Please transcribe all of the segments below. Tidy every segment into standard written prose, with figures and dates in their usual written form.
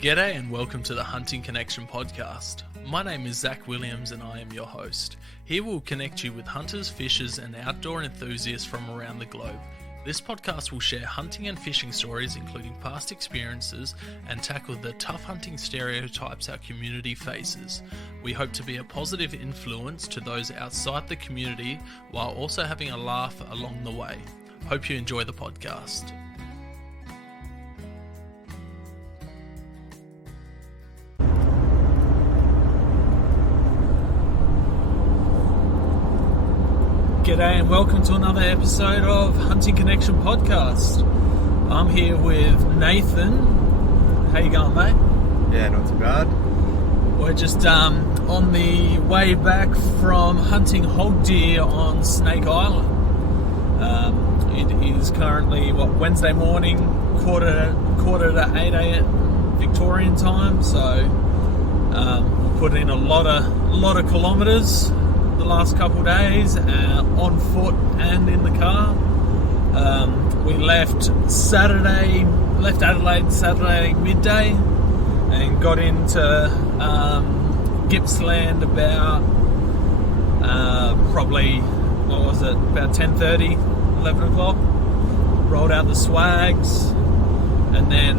G'day and welcome to the Hunting Connection podcast. My name is Zach Williams and I am your host. Here we'll connect you with hunters, fishers and outdoor enthusiasts from around the globe. This podcast will share hunting and fishing stories including past experiences and tackle the tough hunting stereotypes our community faces. We hope to be a positive influence to those outside the community while also having a laugh along the way. Hope you enjoy the podcast. G'day and welcome to another episode of Hunting Connection podcast. I'm here with Nathan. How you going, mate? Yeah, not too bad. We're just on the way back from hunting hog deer on Snake Island. It is currently Wednesday morning, quarter to 8 a.m. Victorian time. So we put in a lot of kilometres the last couple of days on foot and in the car. We left Adelaide Saturday midday and got into Gippsland about probably about 10:30, 11 o'clock. Rolled out the swags and then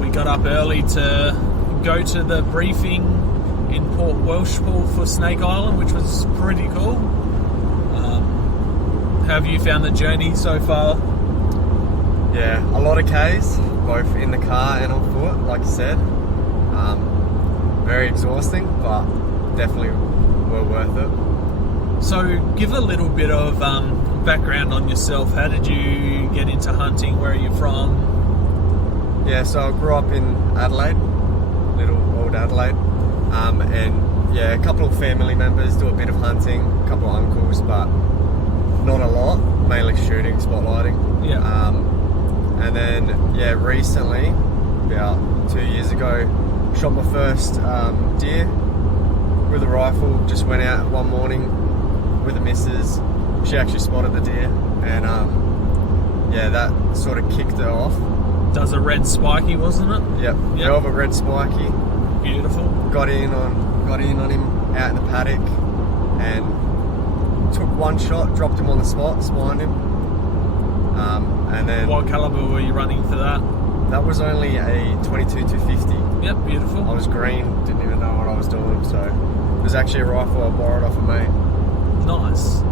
we got up early to go to the briefing in Port Welshpool for Snake Island, which was pretty cool. How have you found the journey so far? Yeah, a lot of Ks, both in the car and on foot, like you said. Very exhausting, but definitely well worth it. So give a little bit of background on yourself. How did you get into hunting? Where are you from? Yeah, so I grew up in Adelaide, little old Adelaide. And yeah, a couple of family members do a bit of hunting, a couple of uncles, but not a lot, mainly shooting, spotlighting. Yeah. And then, yeah, recently, about 2 years ago, shot my first deer with a rifle. Just went out one morning with the missus. She actually spotted the deer, and yeah, that sort of kicked it off. Does a red spiky, wasn't it? Yep. Velvet red spiky. Beautiful. Got in on him out in the paddock and took one shot, dropped him on the spot, spined him. And then what caliber were you running for that? That was only a 22-250. Yep, beautiful. I was green, didn't even know what I was doing, so it was actually a rifle I borrowed off a mate. Nice.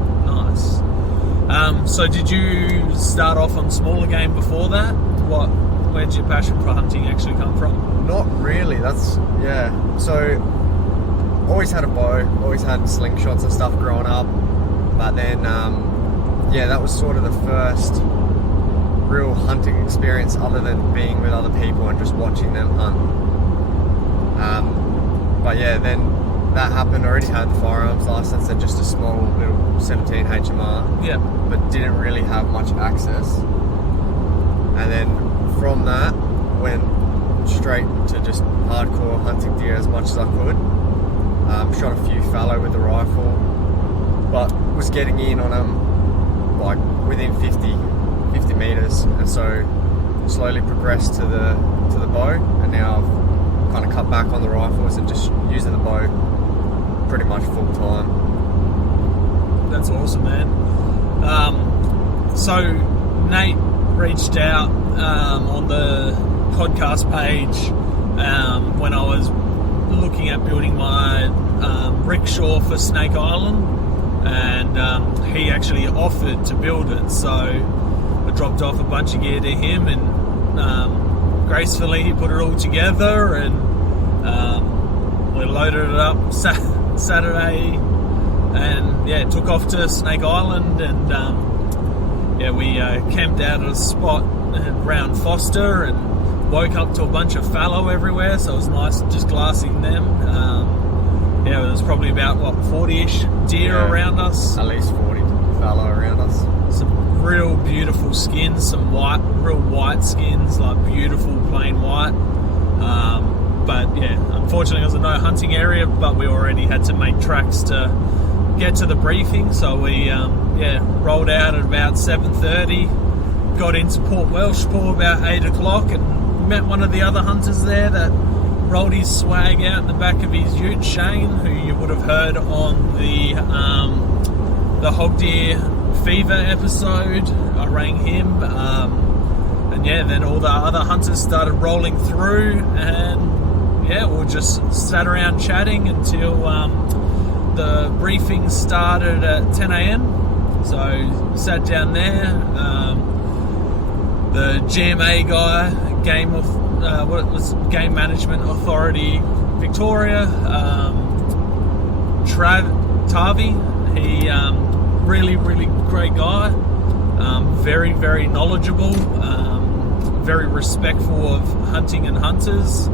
So did you start off on smaller game before that? Where'd your passion for hunting actually come from? Not really, so always had a bow, always had slingshots and stuff growing up, but then that was sort of the first real hunting experience other than being with other people and just watching them hunt. But yeah, then that happened. I already had the firearms license and just a small little 17 HMR, yeah, but didn't really have much access. And then from that went straight to just hardcore hunting deer as much as I could. Shot a few fallow with the rifle, but was getting in on them like within 50 meters, and so slowly progressed to the bow, and now I've kind of cut back on the rifles and just using the bow pretty much full time. That's awesome, man. So Nate reached out on the podcast page when I was looking at building my rickshaw for Snake Island, and he actually offered to build it, so I dropped off a bunch of gear to him, and gracefully he put it all together, and we loaded it up Saturday and took off to Snake Island, and we camped out at a spot around Foster and woke up to a bunch of fallow everywhere, so it was nice just glassing them. There was probably about 40-ish deer around us. At least 40 fallow around us. Some real beautiful skins, some real white skins, like beautiful plain white. But yeah, unfortunately it was a no hunting area, but we already had to make tracks to get to the briefing, so we rolled out at about 7:30, got into Port Welshpool about 8 o'clock and met one of the other hunters there that rolled his swag out in the back of his ute, Shane, who you would have heard on the hog deer fever episode. I rang him, and yeah, then all the other hunters started rolling through, and yeah, we just sat around chatting until the briefing started at 10 a.m. So sat down there. The GMA guy, Game Management Authority Victoria, Tavi, he really great guy, very very knowledgeable, very respectful of hunting and hunters.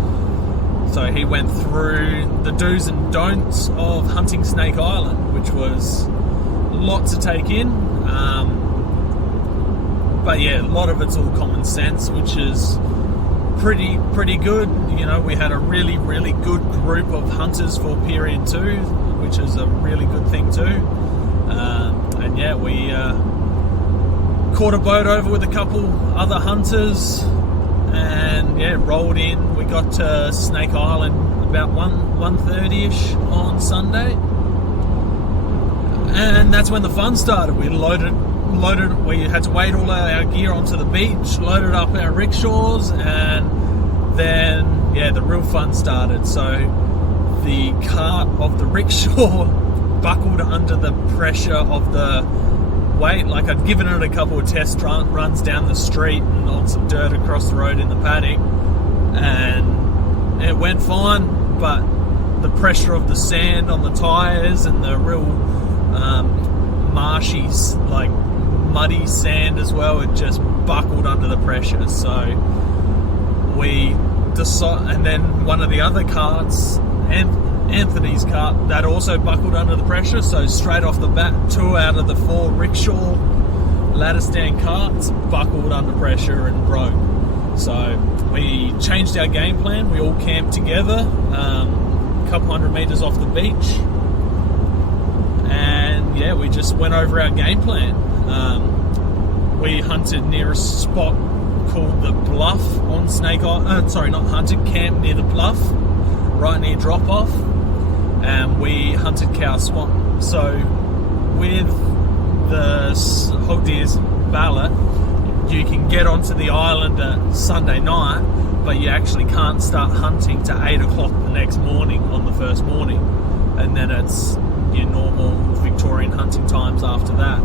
So he went through the do's and don'ts of hunting Snake Island, which was a lot to take in. But yeah, a lot of it's all common sense, which is pretty good. You know, we had a really good group of hunters for period 2, which is a really good thing too. And yeah, we caught a boat over with a couple other hunters, and yeah, rolled in. We got to Snake Island about 1:30ish on Sunday, and that's when the fun started. We loaded. We had to wait all our gear onto the beach, loaded up our rickshaws, and then yeah, the real fun started. So the cart of the rickshaw buckled under the pressure of the weight. Like, I'd given it a couple of test runs down the street and on some dirt across the road in the paddock, and it went fine, but the pressure of the sand on the tyres and the real marshy, like muddy sand as well, it just buckled under the pressure. So we decided, and then one of the other carts, Anthony's cart, that also buckled under the pressure. So straight off the bat, 2 out of the 4 rickshaw ladder stand carts buckled under pressure and broke. So we changed our game plan. We all camped together, a couple hundred meters off the beach, and yeah, we just went over our game plan. We hunted near a spot called the Bluff on Snake Island. Camped near the Bluff, right near drop off, and we hunted Cow Swamp. So with the hog deer's ballot, you can get onto the island at Sunday night, but you actually can't start hunting to 8 o'clock the next morning on the first morning, and then it's your normal Victorian hunting times after that.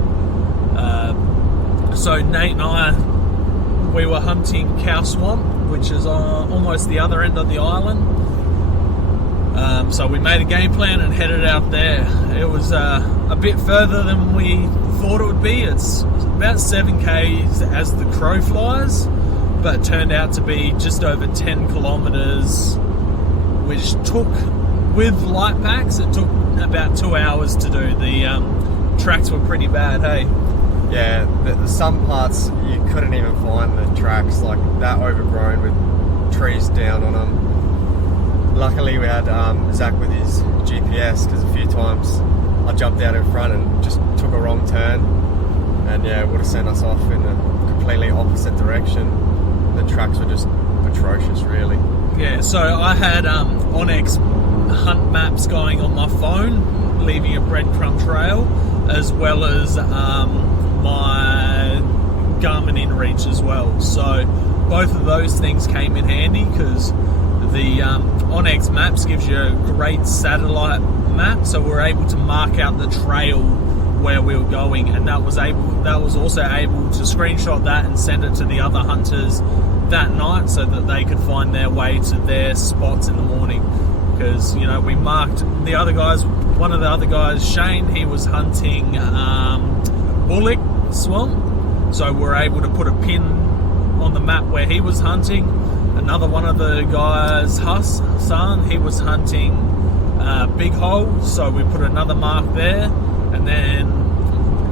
So Nate and I, we were hunting Cow Swamp, which is almost the other end of the island. So we made a game plan and headed out there. It was a bit further than we thought it would be. It's about 7 k's as the crow flies, but it turned out to be just over 10 kilometers, which took, with light packs, it took about 2 hours to do. The tracks were pretty bad, hey? Yeah, some parts you couldn't even find the tracks, like that overgrown with trees down on them. Luckily we had Zach with his GPS, because a few times I jumped out in front and just took a wrong turn, and yeah, it would have sent us off in a completely opposite direction. The tracks were just atrocious, really. Yeah, so I had Onyx hunt maps going on my phone, leaving a breadcrumb trail, as well as my Garmin InReach as well. So both of those things came in handy, because the Onyx Maps gives you a great satellite map, so we're able to mark out the trail where we were going, and that was also able to screenshot that and send it to the other hunters that night, so that they could find their way to their spots in the morning. Because, you know, we marked the other guys. One of the other guys, Shane, he was hunting Bullock Swamp, so we're able to put a pin on the map where he was hunting. Another one of the guys, Hassan, he was hunting Big Hole, so we put another mark there. And then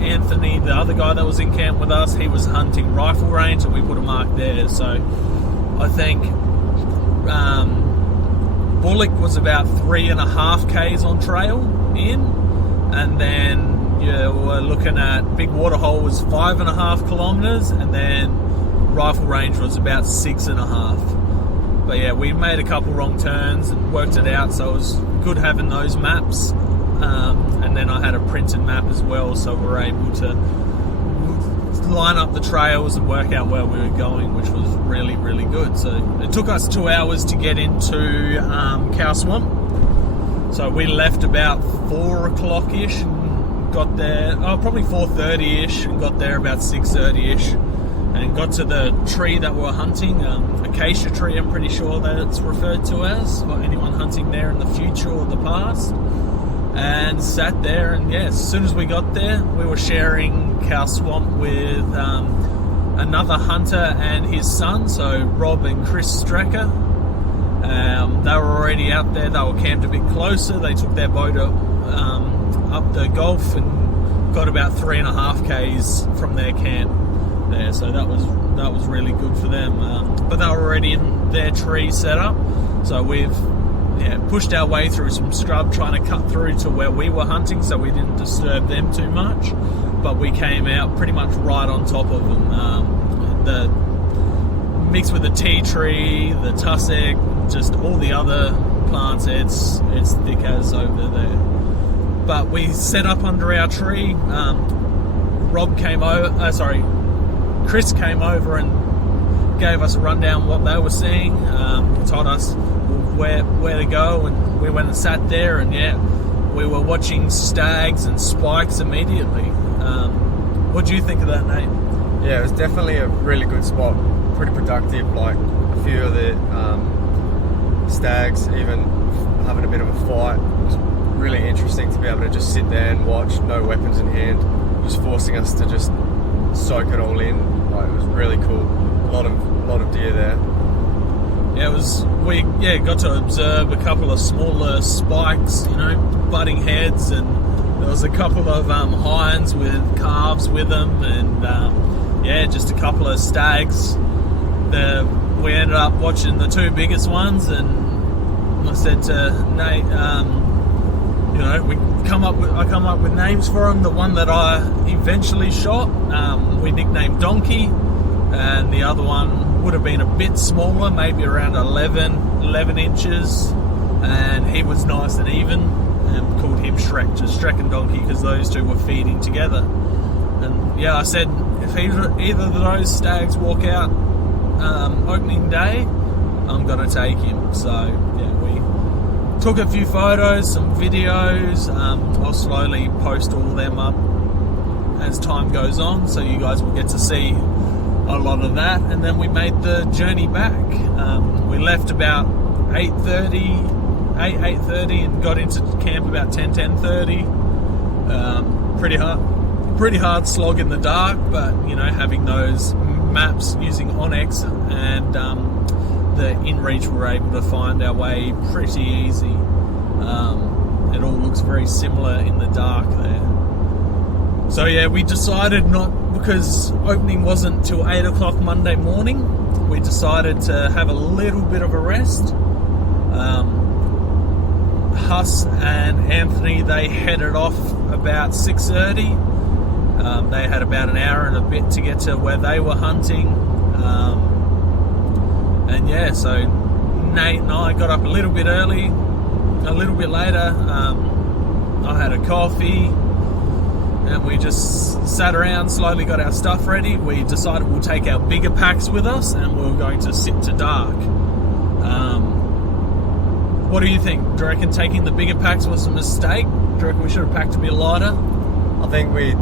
Anthony, the other guy that was in camp with us, he was hunting Rifle Range, and we put a mark there. So I think Bullock was about 3.5 k's on trail in, and then we're looking at Big Waterhole was 5.5 kilometers, and then rifle range was about 6.5. But yeah, we made a couple wrong turns and worked it out, so it was good having those maps. And then I had a printed map as well, so we were able to line up the trails and work out where we were going, which was really, really good. So it took us 2 hours to get into Cow Swamp. So we left about 4 o'clock-ish and got there, probably 4:30-ish, and got there about 6:30-ish, and got to the tree that we were hunting, acacia tree, I'm pretty sure that it's referred to as, or anyone hunting there in the future or the past. And sat there, and yeah, as soon as we got there, we were sharing Cow Swamp with another hunter and his son, so Rob and Chris Strecker. They were already out there, they were camped a bit closer. They took their boat up the Gulf and got about 3.5 k's from their camp there, so that was really good for them. But they were already in their tree setup, so we've pushed our way through some scrub, trying to cut through to where we were hunting so we didn't disturb them too much. But we came out pretty much right on top of them. The mixed with the tea tree, the tussock, just all the other plants, it's thick as over there. But we set up under our tree. Chris came over and gave us a rundown what they were seeing. Told us where to go, and we went and sat there, and yeah, we were watching stags and spikes immediately. What do you think of that, Nate? Yeah, it was definitely a really good spot, pretty productive, like a few of the stags even having a bit of a fight. It was really interesting to be able to just sit there and watch, no weapons in hand, just forcing us to just soak it all in. Like, it was really cool. A lot of deer there. Yeah, we got to observe a couple of smaller spikes, butting heads, and there was a couple of hinds with calves with them, and just a couple of stags. We ended up watching the 2 biggest ones, and I said to Nate, I come up with names for them. The one that I eventually shot, we nicknamed Donkey, and the other one would have been a bit smaller, maybe around 11 inches, and he was nice and even, and called him Shrek, just Shrek and Donkey, because those two were feeding together. And yeah, I said if either of those stags walk out opening day, I'm gonna take him. So yeah, we took a few photos, some videos. I'll slowly post all of them up as time goes on, so you guys will get to see a lot of that. And then we made the journey back. We left about 8:30 and got into camp about 10:30. Pretty hard slog in the dark, but having those maps using Onyx and the InReach, we were able to find our way pretty easy. It all looks very similar in the dark there. So yeah, we decided because opening wasn't till 8 o'clock Monday morning, we decided to have a little bit of a rest. Huss and Anthony, they headed off about 6:30. They had about an hour and a bit to get to where they were hunting. And yeah, so Nate and I got up a little bit early, a little bit later. I had a coffee, and we just sat around, slowly got our stuff ready. We decided we'll take our bigger packs with us, and we were going to sit to dark. What do you think? Do you reckon taking the bigger packs was a mistake? Do you reckon we should have packed a bit lighter? I think we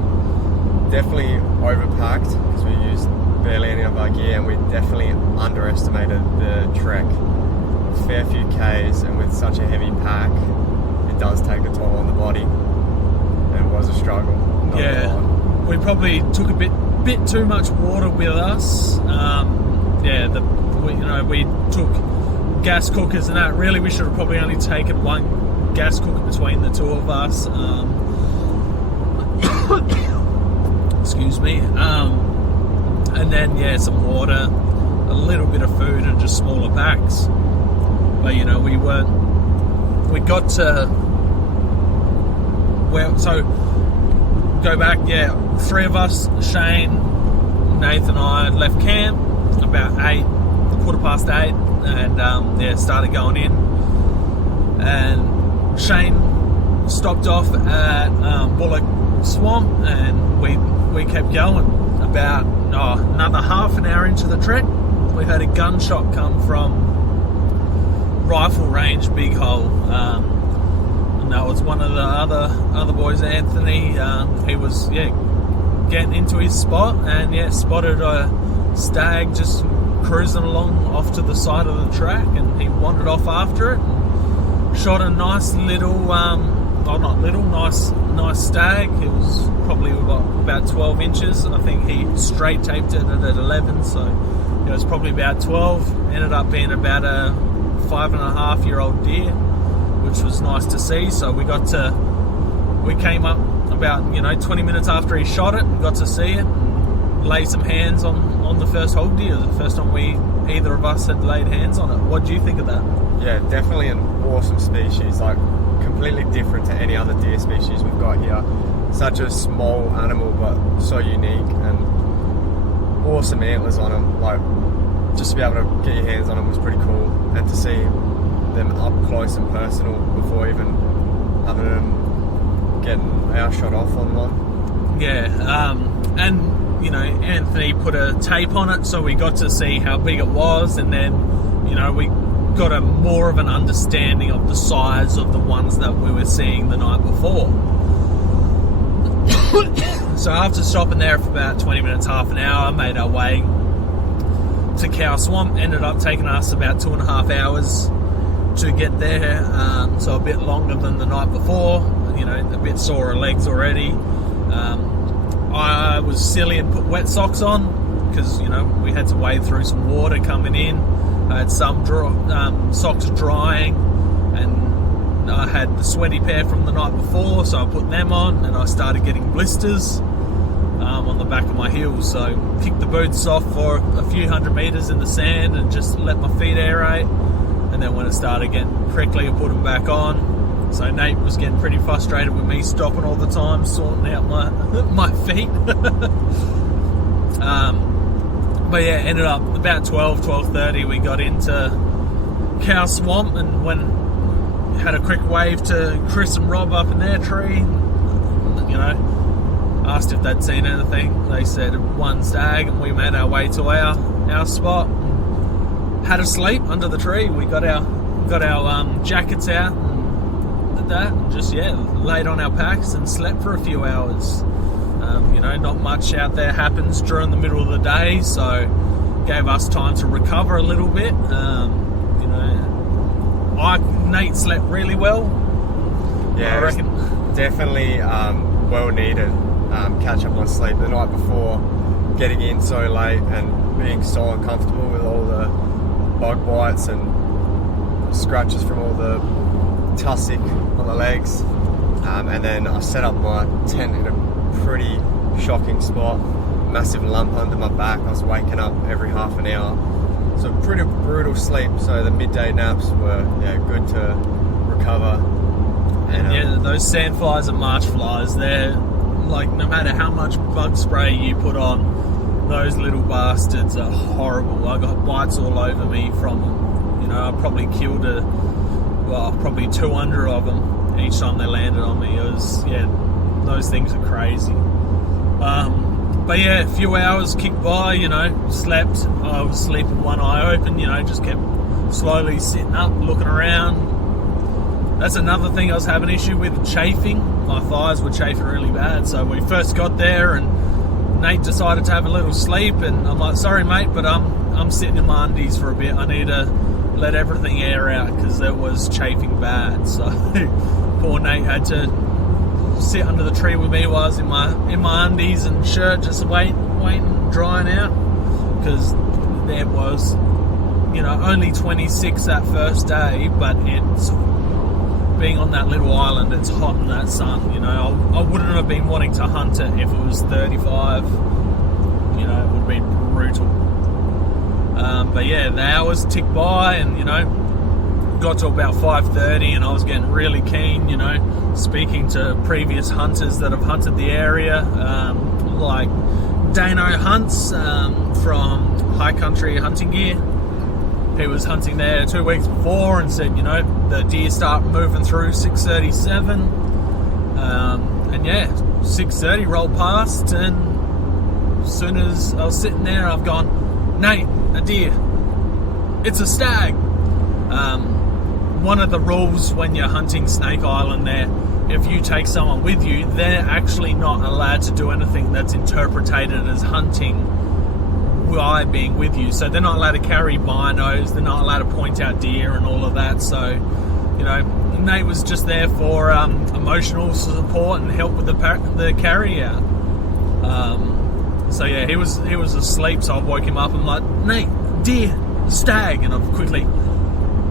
definitely overpacked because we used barely any of our gear, and we definitely underestimated the trek. A fair few Ks, and with such a heavy pack, it does take a toll on the body. And it was a struggle. Yeah, we probably took a bit too much water with us. We took gas cookers and that. Really, we should have probably only taken one gas cooker between the two of us. Excuse me. And then some water, a little bit of food, and just smaller packs. But we got to go back. 3 of us, Shane, Nathan, and I left camp. about 8:15, and started going in. And Shane stopped off at Bullock Swamp, and we kept going. About another half an hour into the trek, we heard a gunshot come from rifle range Big Hole. And that was one of the other boys, Anthony. He was getting into his spot, and spotted a stag just cruising along off to the side of the track, and he wandered off after it and shot a nice little nice stag. It was probably about 12 inches. I think he straight taped it at 11, so it was probably about 12. Ended up being about a 5.5-year-old deer, which was nice to see. So we came up about 20 minutes after he shot it and got to see it and lay some hands on the first whole deer. The first time either of us had laid hands on it. What do you think of that? Yeah, definitely an awesome species, like completely different to any other deer species we've got here. Such a small animal, but so unique, and awesome antlers on him. Like, just to be able to get your hands on him was pretty cool, and to see them up close and personal before even having them getting our shot off on one. Yeah, and Anthony put a tape on it, so we got to see how big it was, and then we got a more of an understanding of the size of the ones that we were seeing the night before. So after stopping there for about 20 minutes, half an hour, made our way to Cow Swamp. Ended up taking us about 2.5 hours to get there, so a bit longer than the night before. A bit sore legs already. I was silly and put wet socks on because we had to wade through some water coming in. I had some socks drying, and I had the sweaty pair from the night before, so I put them on, and I started getting blisters on the back of my heels. So kicked the boots off for a few hundred meters in the sand and just let my feet aerate, and then when it started getting prickly, I put them back on. So Nate was getting pretty frustrated with me stopping all the time, sorting out my feet. But yeah, ended up about 12:30 we got into Cow Swamp, and had a quick wave to Chris and Rob up in their tree. Asked if they'd seen anything. They said one stag, and we made our way to our spot. Had a sleep under the tree. We got our jackets out and did that, and just laid on our packs and slept for a few hours. Not much out there happens during the middle of the day, so gave us time to recover a little bit. Nate slept really well. Yeah, I reckon. Definitely well needed. Catch up on sleep the night before, getting in so late and being so uncomfortable with all the bug bites and scratches from all the tussock on the legs. And then I set up my tent in a pretty shocking spot, massive lump under my back. I was waking up every half an hour, so pretty brutal sleep. So the midday naps were good to recover. And those sandflies and marsh flies, they're like, no matter how much bug spray you put on, those little bastards are horrible. I got bites all over me from them. I probably killed probably 200 of them each time they landed on me. It was, those things are crazy. But a few hours kicked by, slept. I was sleeping one eye open, just kept slowly sitting up, looking around. That's another thing I was having issue with, chafing. My thighs were chafing really bad. So we first got there, and Nate decided to have a little sleep, and I'm like, sorry mate, but I'm sitting in my undies for a bit. I need to let everything air out because it was chafing bad. So poor Nate had to sit under the tree with me while I was in my undies and shirt, just waiting, drying out, because there was only 26 that first day, but it's being on that little island, it's hot in that sun. I wouldn't have been wanting to hunt it if it was 35. It would be brutal. But the hours ticked by, and got to about 5:30, and I was getting really keen. Speaking to previous hunters that have hunted the area, like Dano Hunts from High Country Hunting Gear. He was hunting there 2 weeks before and said, the deer start moving through 6:37. And yeah, 6:30 rolled past, and as soon as I was sitting there, I've gone, Nate, a deer. It's a stag. One of the rules when you're hunting Snake Island there, if you take someone with you, they're actually not allowed to do anything that's interpreted as hunting by being with you. So they're not allowed to carry binos, they're not allowed to point out deer and all of that. So, Nate was just there for emotional support and help with the carry out. So yeah, he was asleep, so I woke him up. I'm like, Nate, deer, stag, and I've quickly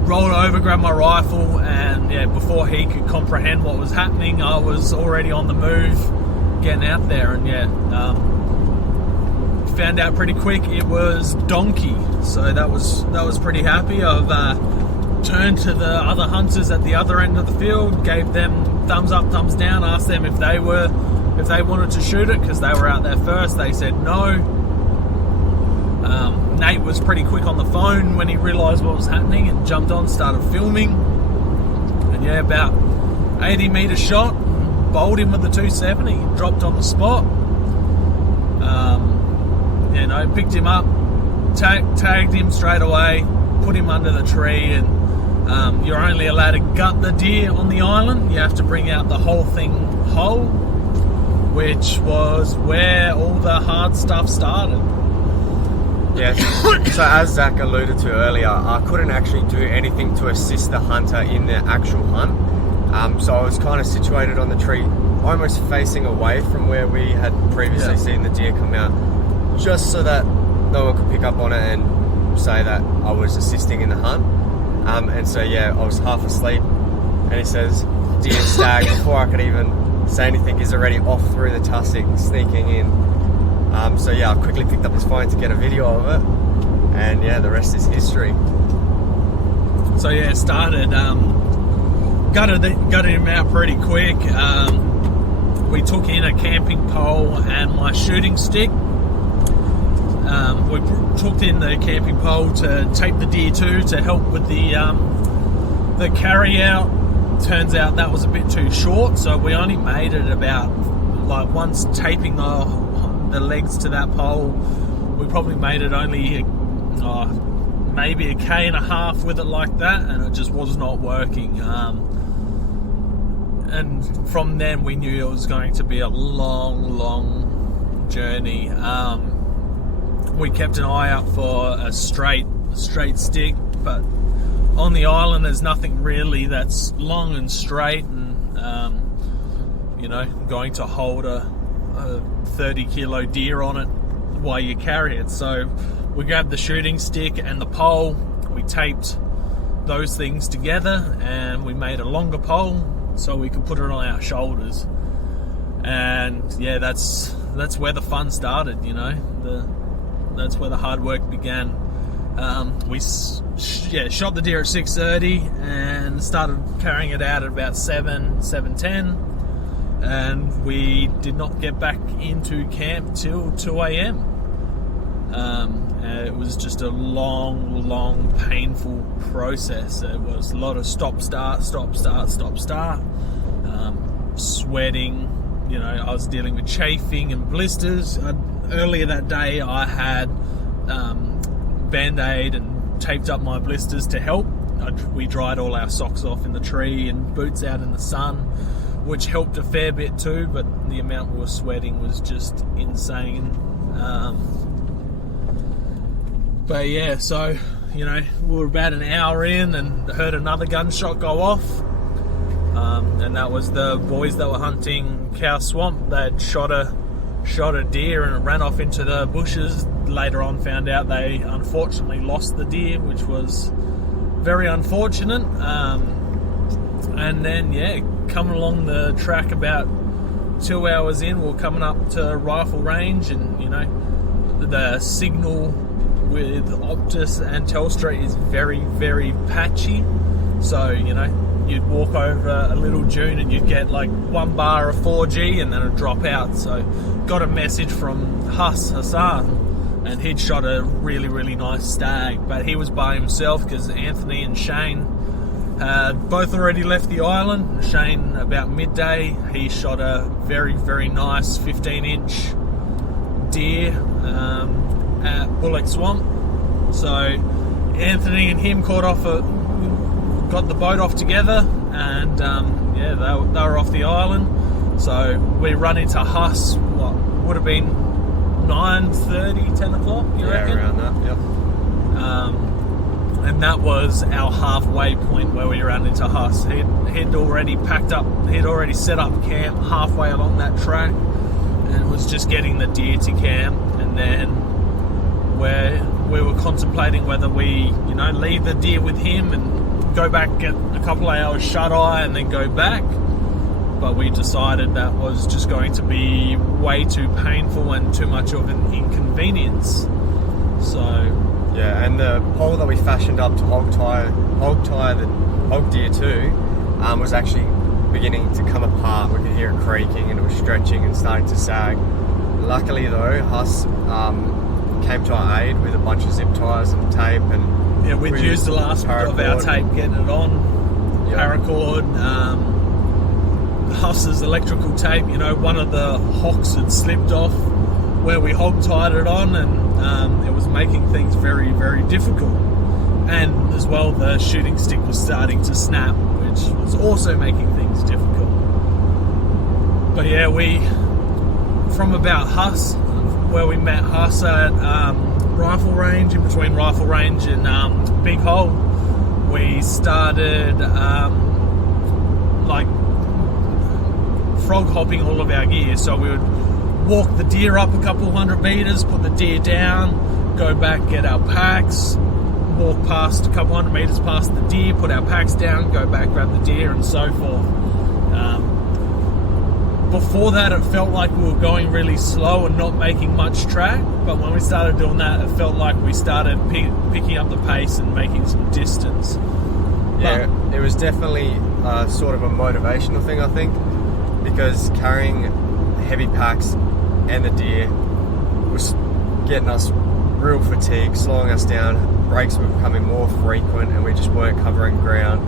rolled over, grabbed my rifle, and yeah, before he could comprehend what was happening, I was already on the move, getting out there, and yeah, found out pretty quick it was donkey. So that was pretty happy. I've turned to the other hunters at the other end of the field, gave them thumbs up, thumbs down, asked them if they wanted to shoot it because they were out there first. They said no. Nate was pretty quick on the phone when he realised what was happening and jumped on, started filming. And yeah, about 80 metre shot, bowled him with the 270, dropped on the spot. Picked him up, tagged him straight away, put him under the tree, and you're only allowed to gut the deer on the island. You have to bring out the whole thing whole, which was where all the hard stuff started. Yes. So as Zach alluded to earlier, I couldn't actually do anything to assist the hunter in the actual hunt. So I was kind of situated on the tree, almost facing away from where we had previously seen the deer come out, just so that no one could pick up on it and say that I was assisting in the hunt. And so yeah, I was half asleep, and he says, deer stag, before I could even say anything, he's already off through the tussock, sneaking in. So yeah, I quickly picked up his phone to get a video of it, and yeah, the rest is history. So yeah, it started, gutted him out pretty quick. We took in a camping pole and my shooting stick. We took in the camping pole to tape the deer to help with the carry out. Turns out that was a bit too short, so we only made it about, once taping the legs to that pole, we probably made it only maybe 1.5 km with it like that, and it just was not working. And from then we knew it was going to be a long journey. We kept an eye out for a straight stick, but on the island there's nothing really that's long and straight and going to hold a 30 kilo deer on it while you carry it. So we grabbed the shooting stick and the pole, we taped those things together, and we made a longer pole so we could put it on our shoulders. And yeah, that's where the fun started. That's where the hard work began. We shot the deer at 6:30 and started carrying it out at about 7:10, and we did not get back into camp till 2 a.m. It was just a long painful process. It was a lot of stop start, sweating. I was dealing with chafing and blisters. Earlier that day I had Band-Aid and taped up my blisters to help. We dried all our socks off in the tree and boots out in the sun, which helped a fair bit too, but the amount we were sweating was just insane. But yeah, so we were about an hour in and heard another gunshot go off, and that was the boys that were hunting Cow Swamp. They'd shot a deer and it ran off into the bushes. Later on found out they unfortunately lost the deer, which was very unfortunate. And then coming along the track about 2 hours in, we're coming up to rifle range, and the signal with Optus and Telstra is very patchy, so you'd walk over a little dune and you'd get like 1 bar of 4G and then it'd drop out. So got a message from Hassan, and he'd shot a really, really nice stag, but he was by himself because Anthony and Shane had both already left the island. Shane about midday, he shot a very, very nice 15-inch deer at Bullock Swamp. So Anthony and him got the boat off together, and they were off the island. So we run into Huss, what would have been 9:30, 10 o'clock, you reckon? Around that, yep. And that was our halfway point where we ran into Huss. He'd already packed up, he'd already set up camp halfway along that track, and was just getting the deer to camp. And then we were contemplating whether we, leave the deer with him and go back, get a couple of hours shut-eye and then go back. But we decided that was just going to be way too painful and too much of an inconvenience. So yeah, and the pole that we fashioned up to hog tie the hog deer to was actually beginning to come apart. We could hear it creaking and it was stretching and starting to sag. Luckily though, Huss came to our aid with a bunch of zip ties and tape, and we'd used the last bit of our tape getting it on. Yep. Paracord, Huss's electrical tape. One of the hocks had slipped off where we hog tied it on, and it was making things very, very difficult. And as well, the shooting stick was starting to snap, which was also making things difficult. But yeah, from about Huss, where we met Huss at rifle range, in between rifle range and Big Hole, we started frog hopping all of our gear. So we would walk the deer up a couple hundred meters, put the deer down, go back, get our packs, walk past a couple hundred meters past the deer, put our packs down, go back, grab the deer, and so forth. Before that, it felt like we were going really slow and not making much track, but when we started doing that, it felt like we started picking up the pace and making some distance. Yeah, it was definitely sort of a motivational thing, I think, because carrying heavy packs and the deer was getting us real fatigued, slowing us down. Breaks were becoming more frequent and we just weren't covering ground,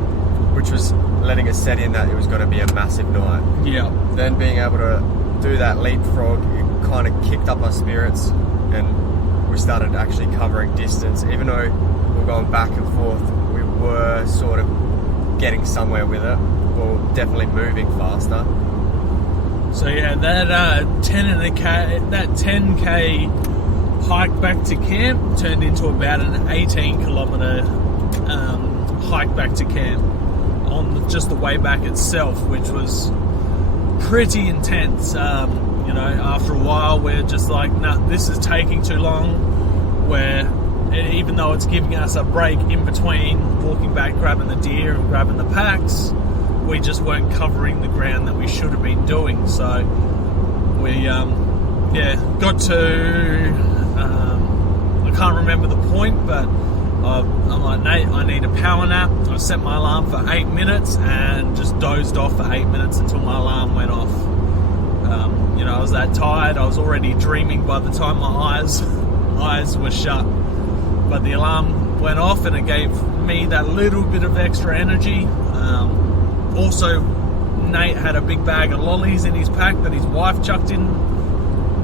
which was letting us set in that it was going to be a massive night. Yeah. Then being able to do that leapfrog, it kind of kicked up our spirits, and we started actually covering distance. Even though we were going back and forth, we were sort of getting somewhere with it, or definitely moving faster. So yeah, that 10k hike back to camp turned into about an 18-kilometer hike back to camp on just the way back itself, which was pretty intense. After a while, we're just like, nah, this is taking too long. Even though it's giving us a break in between walking back, grabbing the deer and grabbing the packs, we just weren't covering the ground that we should have been doing. So we got to I can't remember the point, but I'm like, Nate, I need a power nap. I set my alarm for 8 minutes and just dozed off for 8 minutes until my alarm went off. I was that tired. I was already dreaming by the time my eyes were shut. But the alarm went off and it gave me that little bit of extra energy. Also, Nate had a big bag of lollies in his pack that his wife chucked in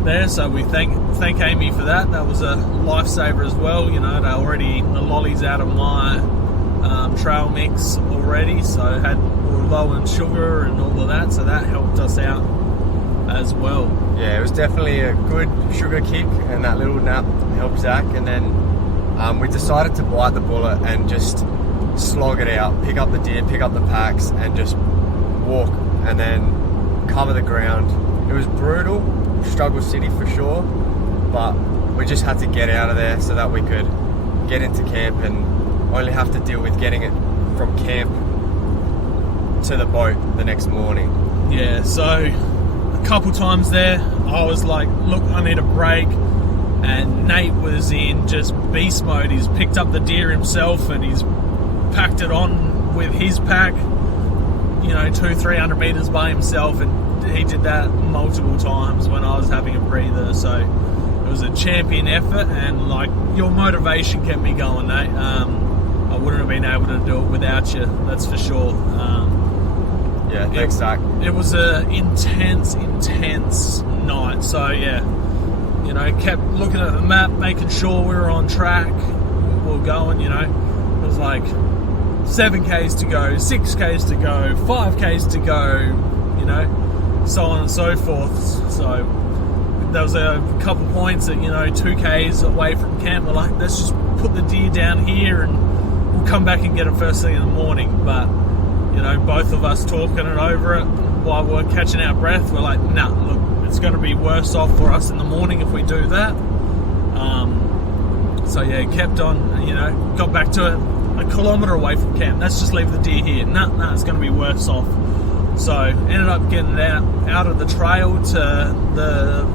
there, so we thank Amy for that. That was a lifesaver as well. They'd already eaten the lollies out of my trail mix already, so we were low in sugar and all of that, so that helped us out as well. Yeah, it was definitely a good sugar kick, and that little nap helped Zach. And then we decided to bite the bullet and just slog it out, pick up the deer, pick up the packs, and just walk and then cover the ground. It was brutal, struggle city for sure, but we just had to get out of there so that we could get into camp and only have to deal with getting it from camp to the boat the next morning. Yeah, so a couple times there I was like, look, I need a break, and Nate was in just beast mode. He's picked up the deer himself and he's packed it on with his pack, 200-300 meters by himself, and he did that multiple times when I was having a breather. So it was a champion effort, and like, your motivation kept me going, Nate. I wouldn't have been able to do it without you, that's for sure. Yeah, thanks, Zach. It was a intense night. So yeah, kept looking at the map, making sure we were on track. We were going, it was like 7Ks to go, 6Ks to go, 5Ks to go, so on and so forth. So there was a couple points at 2Ks away from camp. We're like, let's just put the deer down here and we'll come back and get it first thing in the morning. But both of us talking it over it while we're catching our breath, we're like, nah, look, it's going to be worse off for us in the morning if we do that. So yeah, kept on, got back to it a kilometre away from camp. Let's just leave the deer here. Nah, it's going to be worse off. So ended up getting out of the trail to the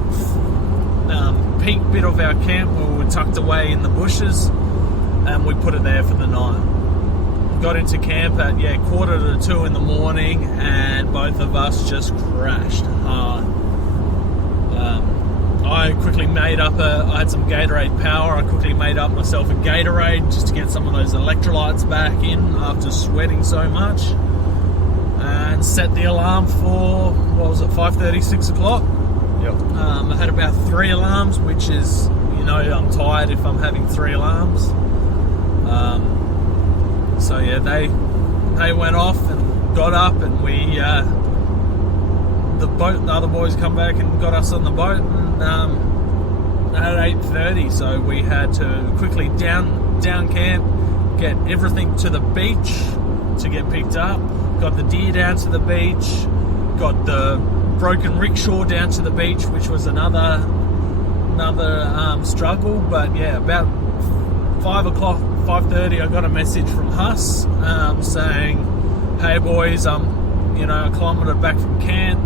peak bit of our camp where we were tucked away in the bushes, and we put it there for the night. Got into camp at 1:45 in the morning, and both of us just crashed hard. I quickly made up I had some Gatorade Power. I quickly made up myself a Gatorade just to get some of those electrolytes back in after sweating so much, and set the alarm for 5:30, 6 o'clock. Yep. I had about 3 alarms, which is, I'm tired if I'm having 3 alarms. So yeah, they went off and got up, and we the other boys come back and got us on the boat, and at 8:30, so we had to quickly down camp, get everything to the beach to get picked up, got the deer down to the beach, got the broken rickshaw down to the beach, which was another struggle. But yeah, about 5:30, I got a message from Huss saying, hey boys, I'm a kilometre back from camp.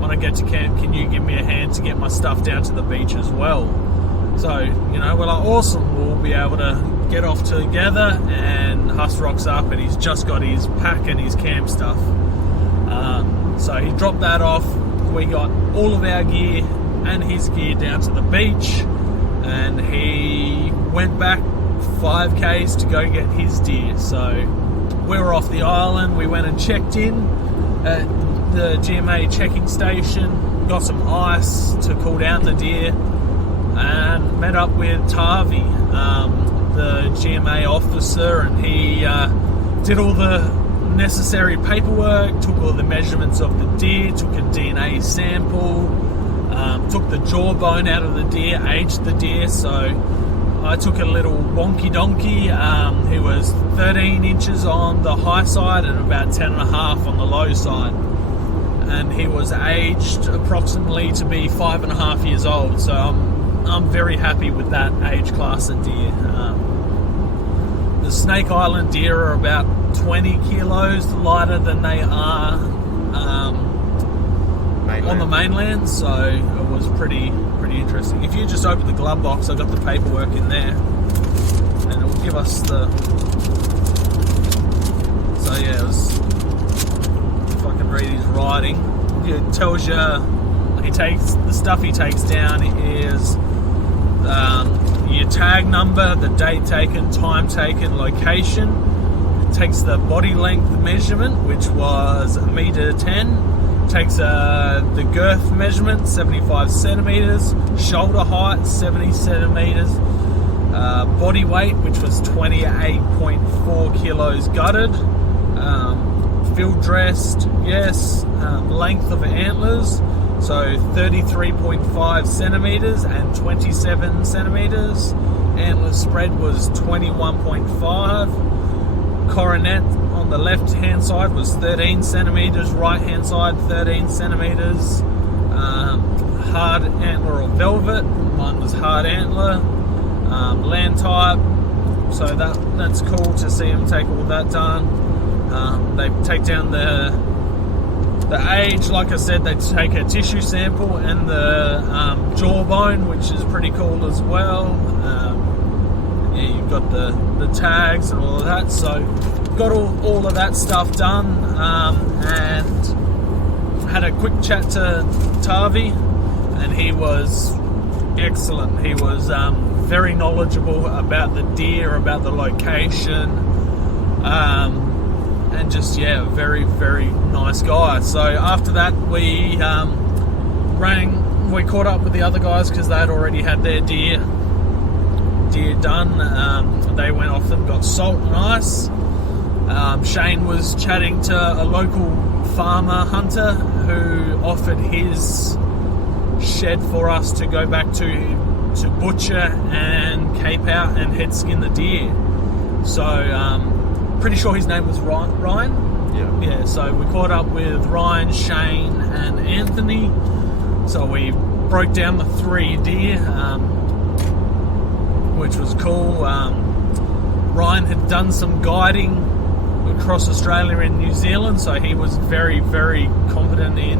When I get to camp, can you give me a hand to get my stuff down to the beach as well? So, we're like, awesome, we'll be able to get off together. And Huss rocks up, and he's just got his pack and his camp stuff. So he dropped that off. We got all of our gear and his gear down to the beach, and he went back 5Ks to go get his deer. So we were off the island. We went and checked in at the GMA checking station, got some ice to cool down the deer, and met up with Tavi, the GMA officer, and he did all the necessary paperwork, took all the measurements of the deer, took a DNA sample, took the jawbone out of the deer, aged the deer. So I took a little wonky donkey who was 13 inches on the high side and about 10 and a half on the low side, and he was aged approximately to be 5.5 years old. So I'm very happy with that age class of deer. The Snake Island deer are about 20 kilos lighter than they are on the mainland, so it was pretty interesting. If you just open the glove box, I've got the paperwork in there, and it will give us the. So yeah, if I can read his writing, it tells you the stuff he takes down is your tag number, the date taken, time taken, location. It takes the body length measurement, which was 1.10 meters. Takes the girth measurement, 75 centimeters, shoulder height, 70 centimeters, body weight, which was 28.4 kilos gutted, field dressed, yes, length of antlers, so 33.5 centimeters and 27 centimeters, antler spread was 21.5, coronet on the left hand side was 13 centimeters, right hand side 13 centimeters, hard antler or velvet, mine was hard antler, land type, so that's cool to see them take all that done. They take down the age, like I said, they take a tissue sample and the jawbone, which is pretty cool as well. Yeah, you've got the tags and all of that, so got all of that stuff done, and had a quick chat to Tavi, and he was excellent. He was very knowledgeable about the deer, about the location, and just, yeah, very, very nice guy. So after that, we caught up with the other guys because they had already had their deer done. They went off and got salt and ice. Shane was chatting to a local farmer hunter who offered his shed for us to go back to butcher and cape out and head skin the deer. So pretty sure his name was Ryan. Yeah, so we caught up with Ryan, Shane and Anthony. So we broke down the 3 deer, which was cool. Ryan had done some guiding across Australia and New Zealand, so he was very, very confident in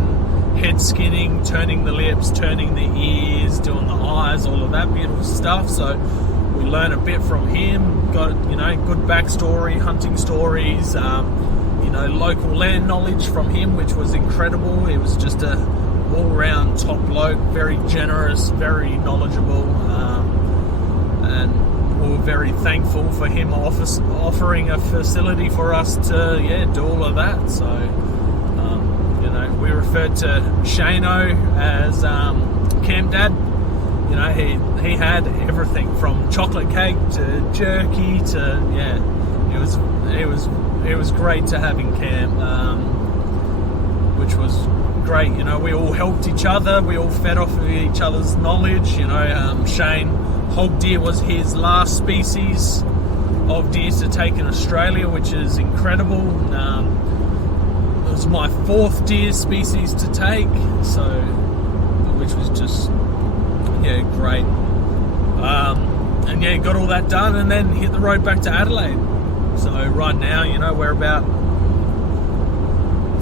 head skinning, turning the lips, turning the ears, doing the eyes, all of that beautiful stuff. So we learned a bit from him, got, good backstory, hunting stories, local land knowledge from him, which was incredible. He was just a all-round top bloke, very generous, very knowledgeable, and we were very thankful for him offering a facility for us to do all of that. So we referred to Shano as Camp Dad. He had everything from chocolate cake to jerky to it was great to have in camp, which was great. We all helped each other, we all fed off of each other's knowledge. Shane, hog deer was his last species of deer to take in Australia, which is incredible. It was my 4th deer species to take, so which was just great. And got all that done and then hit the road back to Adelaide. So right now, we're about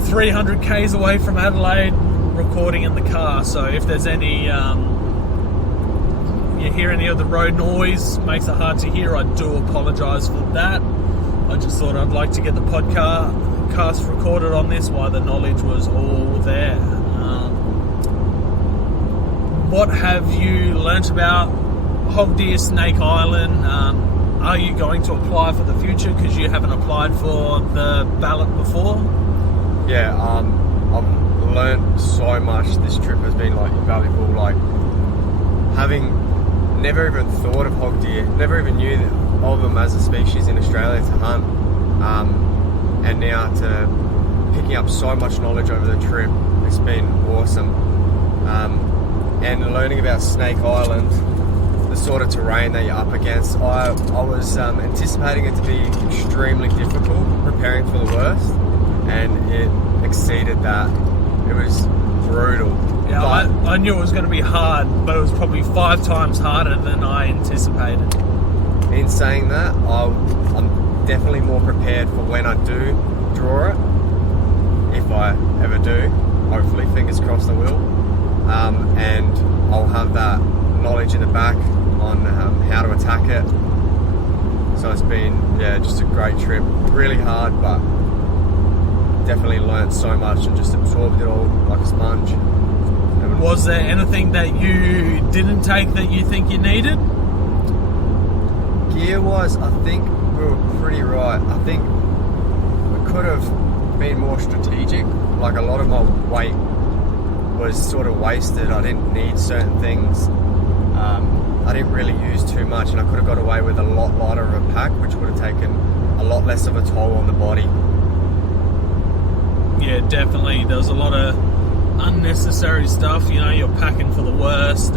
300 k's away from Adelaide, recording in the car. So if there's any you hear any of the road noise, makes it hard to hear, I do apologise for that. I just thought I'd like to get the podcast recorded on this while the knowledge was all there. What have you learnt about hog deer, Snake Island? Are you going to apply for the future because you haven't applied for the ballot before? Yeah, I've learnt so much. This trip has been invaluable. Having never even thought of hog deer, never even knew of them as a species in Australia to hunt, and now to picking up so much knowledge over the trip. It's been awesome, and learning about Snake Island, the sort of terrain that you're up against. I was anticipating it to be extremely difficult, preparing for the worst, and it exceeded that. It was brutal. Yeah, I knew it was going to be hard, but it was probably 5 times harder than I anticipated. In saying that, I'm definitely more prepared for when I do draw it, if I ever do. Hopefully, fingers crossed I will. And I'll have that knowledge in the back on how to attack it. So it's been, just a great trip. Really hard, but definitely learned so much and just absorbed it all like a sponge. Was there anything that you didn't take that you think you needed? Gear-wise, I think we were pretty right. I think we could have been more strategic. A lot of my weight was sort of wasted. I didn't need certain things. I didn't really use too much, and I could have got away with a lot lighter of a pack, which would have taken a lot less of a toll on the body. Yeah, definitely. There was a lot of unnecessary stuff. You're packing for the worst.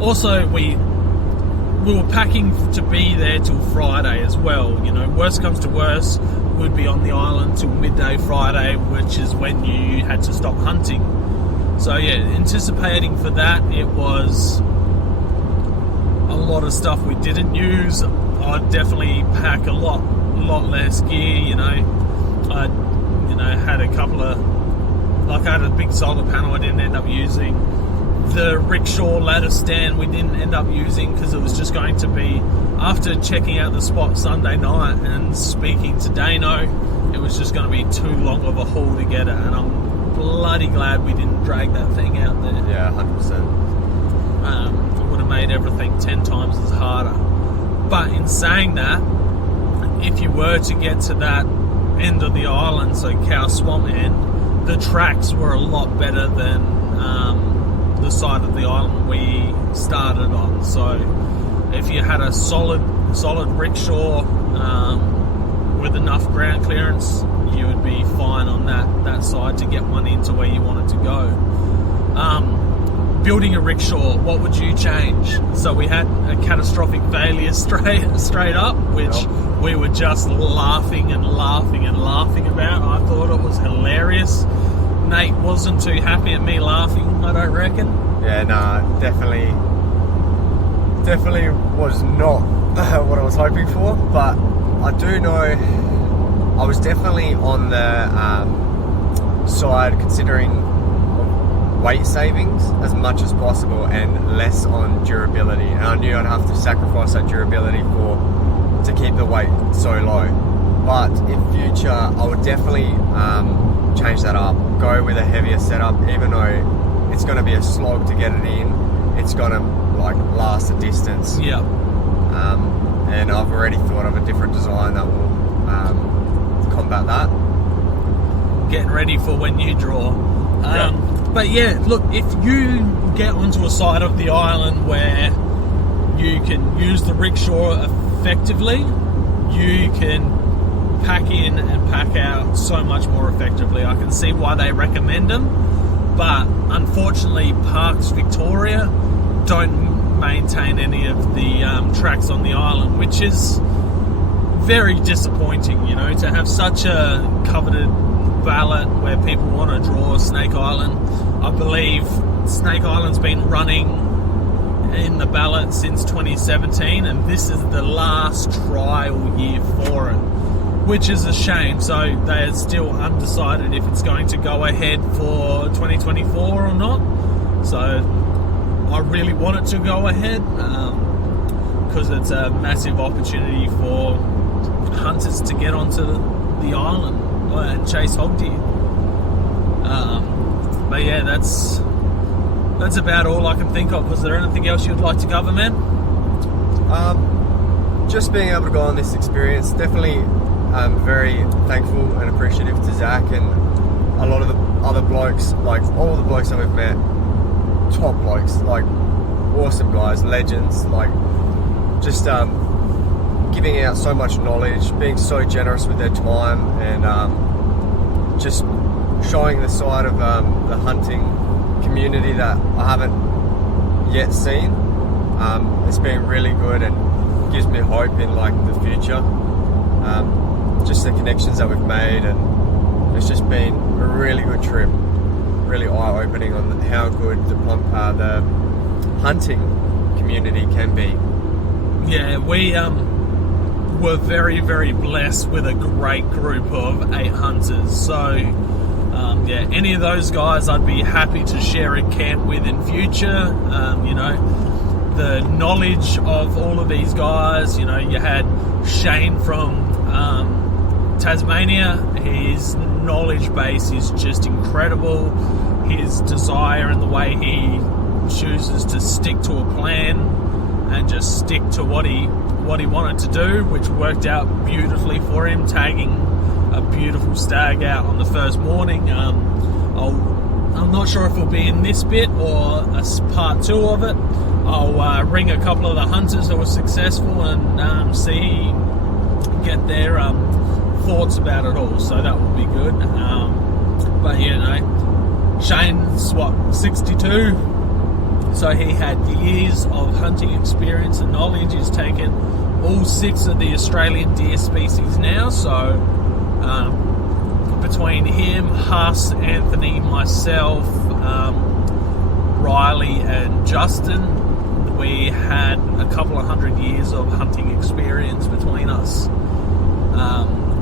Also, we were packing to be there till Friday as well. Worst comes to worst, we'd be on the island till midday Friday, which is when you had to stop hunting. So anticipating for that, it was a lot of stuff we didn't use. I'd definitely pack a lot less gear. I had a couple of, I had a big solar panel I didn't end up using. The rickshaw ladder stand we didn't end up using because it was just going to be, after checking out the spot Sunday night and speaking to Dano, it was just going to be too long of a haul to get it, and I'm bloody glad we didn't drag that thing out there. Yeah, 100%. It would have made everything 10 times as harder. But in saying that, if you were to get to that end of the island, so Cow Swamp end, the tracks were a lot better than the side of the island we started on. So if you had a solid rickshaw with enough ground clearance, you would be fine on that side to get one into where you wanted to go. Building a rickshaw, what would you change? So we had a catastrophic failure straight up, which we were just laughing about. I thought it was hilarious. Nate wasn't too happy at me laughing, I don't reckon. Yeah, nah, definitely was not what I was hoping for, but I do know I was definitely on the side considering weight savings as much as possible and less on durability, and I knew I'd have to sacrifice that durability to keep the weight so low. But in future I would definitely change that up, go with a heavier setup. Even though it's going to be a slog to get it in, it's going to like last a distance. Yep. And I've already thought of a different design that will combat that. Getting ready for when you draw. Yep. But yeah, look, if you get onto a side of the island where you can use the rickshaw effectively, you can pack in and pack out so much more effectively. I can see why they recommend them, but unfortunately Parks Victoria don't maintain any of the tracks on the island, which is very disappointing, you know, to have such a coveted ballot where people want to draw Snake Island. I believe Snake Island's been running in the ballot since 2017, and this is the last trial year for it, which is a shame. So they are still undecided if it's going to go ahead for 2024 or not. So I really want it to go ahead because it's a massive opportunity for hunters to get onto the island and chase hog deer. But yeah, that's about all I can think of. Was there anything else you'd like to cover, man? Just being able to go on this experience, definitely very thankful and appreciative to Zach and a lot of the other blokes, like all the blokes that we've met, top blokes, like awesome guys, legends, like just giving out so much knowledge, being so generous with their time, and just showing the side of the hunting community that I haven't yet seen. It's been really good and gives me hope in like the future. Just the connections that we've made, and it's just been a really good trip, really eye-opening on how good the hunting community can be. Yeah, we were very, very blessed with a great group of 8 hunters. So yeah, any of those guys I'd be happy to share a camp with in future. You know, the knowledge of all of these guys, you know, you had Shane from Tasmania. His knowledge base is just incredible. His desire and the way he chooses to stick to a plan and just stick to what he wanted to do, which worked out beautifully for him, tagging a beautiful stag out on the first morning. I'm not sure if it'll be in this bit or a part 2 of it. I'll ring a couple of the hunters that were successful and get their thoughts about it all, so that will be good. But yeah, no, Shane's 62, so he had years of hunting experience and knowledge. He's taken all 6 of the Australian deer species now, so between him, Huss, Anthony, myself, Riley and Justin, we had a couple of 100 years of hunting experience between us.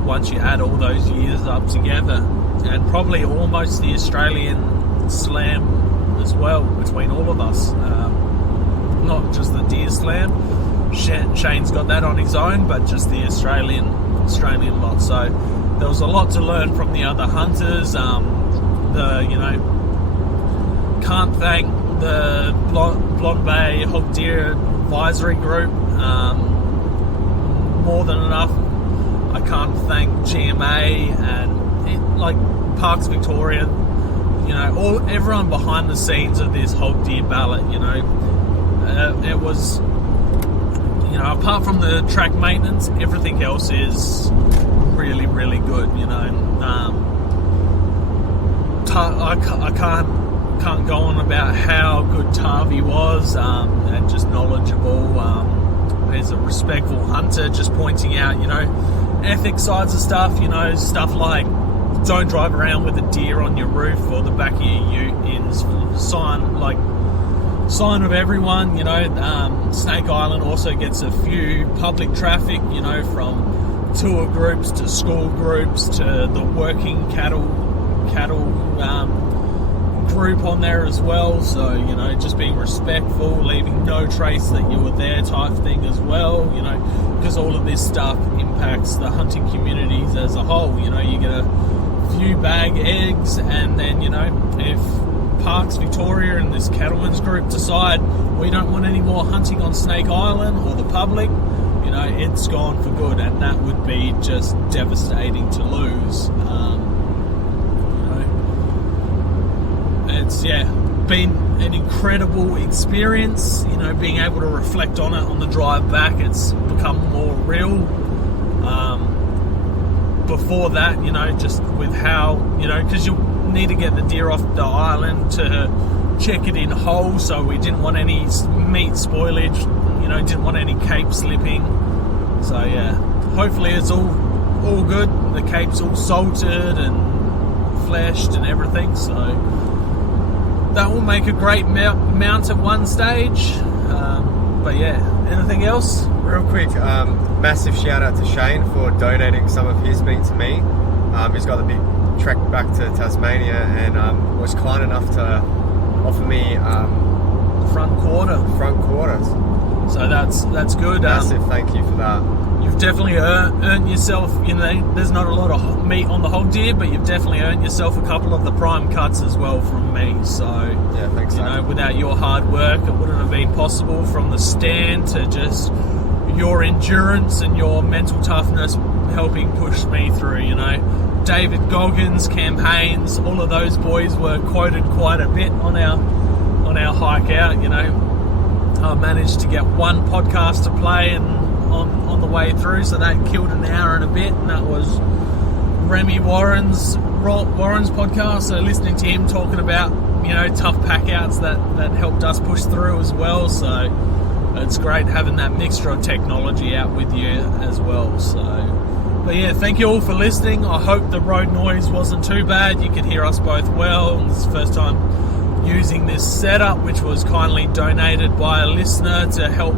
Once you add all those years up together, and probably almost the Australian slam as well between all of us. Not just the deer slam. Shane's got that on his own, but just the Australian lot. So there was a lot to learn from the other hunters. Can't thank the Blonde Bay Hog Deer Advisory Group more than enough. I can't thank GMA and Parks Victoria. Everyone behind the scenes of this hog deer ballot. It was. Apart from the track maintenance, everything else is really, really good. I can't go on about how good Tavi was and just knowledgeable. He's a respectful hunter, just pointing out, ethics sides of stuff. Stuff like don't drive around with a deer on your roof or the back of your ute in sign of everyone. Snake Island also gets a few public traffic, from tour groups to school groups to the working cattle group on there as well. So just being respectful, leaving no trace that you were there type thing as well. Because all of this stuff impacts the hunting communities as a whole. You get a few bag eggs, and then if Parks Victoria and this cattlemen's group decide we don't want any more hunting on Snake Island or the public, it's gone for good, and that would be just devastating to lose. It's been an incredible experience. Being able to reflect on it on the drive back, it's become more real. Before that, just with how, because you need to get the deer off the island to check it in whole, so we didn't want any meat spoilage, didn't want any cape slipping. So hopefully it's all good. The cape's all salted and fleshed and everything, so that will make a great mount at one stage. But anything else? Real quick, massive shout out to Shane for donating some of his meat to me. He's got the big trek back to Tasmania and was kind enough to offer me front quarters. So that's good. Massive thank you for that. You've definitely earned yourself. There's not a lot of meat on the hog deer, but you've definitely earned yourself a couple of the prime cuts as well from me. So thanks. Without your hard work, it wouldn't have been possible. From the stand to just your endurance and your mental toughness, helping push me through. David Goggins, Cam Haynes, all of those boys were quoted quite a bit on our hike out. I managed to get one podcast to play and on the way through, so that killed an hour and a bit, and that was Remy Warren's podcast. So listening to him talking about tough pack outs that helped us push through as well. So it's great having that mixture of technology out with you as well. So, but thank you all for listening. I hope the road noise wasn't too bad. You could hear us both well. It's the first time using this setup, which was kindly donated by a listener to help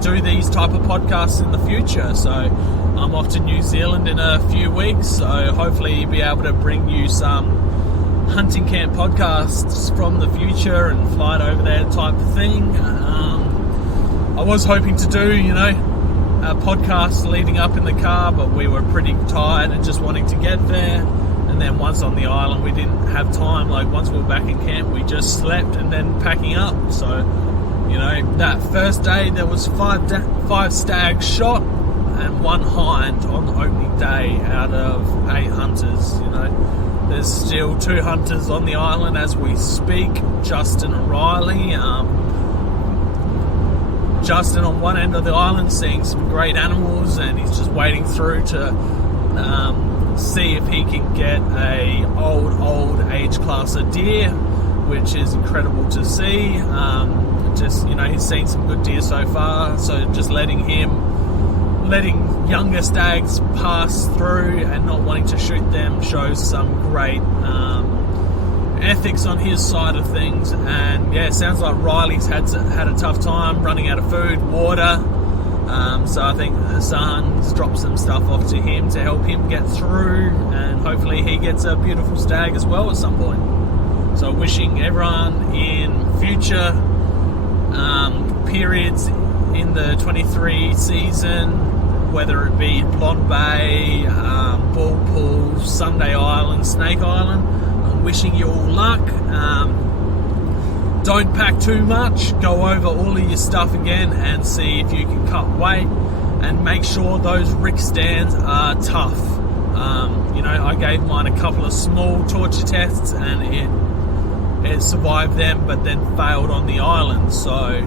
do these type of podcasts in the future. So I'm off to New Zealand in a few weeks, so hopefully be able to bring you some hunting camp podcasts from the future and fly it over there type of thing. I was hoping to do a podcast leading up in the car, but we were pretty tired and just wanting to get there. And then once on the island, we didn't have time. Once we were back in camp, we just slept and then packing up. So that first day there was five stags shot and one hind on the opening day out of 8 hunters. There's still 2 hunters on the island as we speak, Justin and Riley. Justin on one end of the island seeing some great animals, and he's just waiting through to see if he can get a old age class of deer, which is incredible to see. He's seen some good deer so far, so just letting younger stags pass through and not wanting to shoot them shows some great ethics on his side of things. And it sounds like Riley's had a tough time running out of food, water. So I think Hassan's dropped some stuff off to him to help him get through, and hopefully he gets a beautiful stag as well at some point. So wishing everyone in future periods in the 23 season, whether it be Blonde Bay, Ball Pool, Sunday Island, Snake Island, I'm wishing you all luck. Don't pack too much, go over all of your stuff again and see if you can cut weight, and make sure those rick stands are tough. I gave mine a couple of small torture tests and it survived them, but then failed on the island. So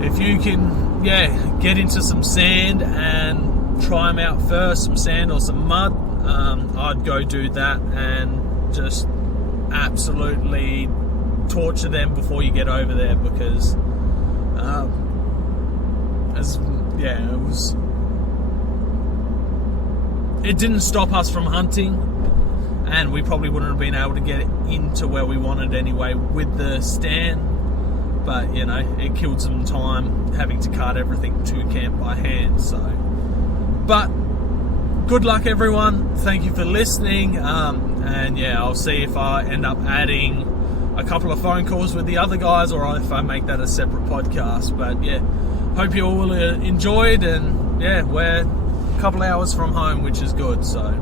if you can, get into some sand and try them out first, some sand or some mud, I'd go do that and just absolutely torture them before you get over there, because it didn't stop us from hunting, and we probably wouldn't have been able to get into where we wanted anyway with the stand, but it killed some time having to cart everything to camp by hand. So, but good luck everyone, thank you for listening, and I'll see if I end up adding a couple of phone calls with the other guys, or if I make that a separate podcast. But hope you all enjoyed, and we're a couple hours from home, which is good. So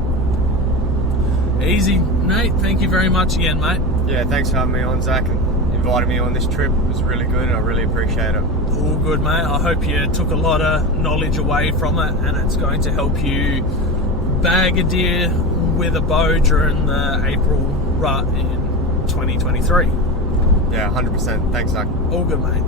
easy, Nate. Thank you very much again, mate. Yeah, thanks for having me on, Zach, and inviting me on this trip. It was really good, and I really appreciate it. All good, mate. I hope you took a lot of knowledge away from it, and it's going to help you bag a deer with a bow during the April rut in 2023. Yeah, 100%. Thanks, Zach. All good, mate.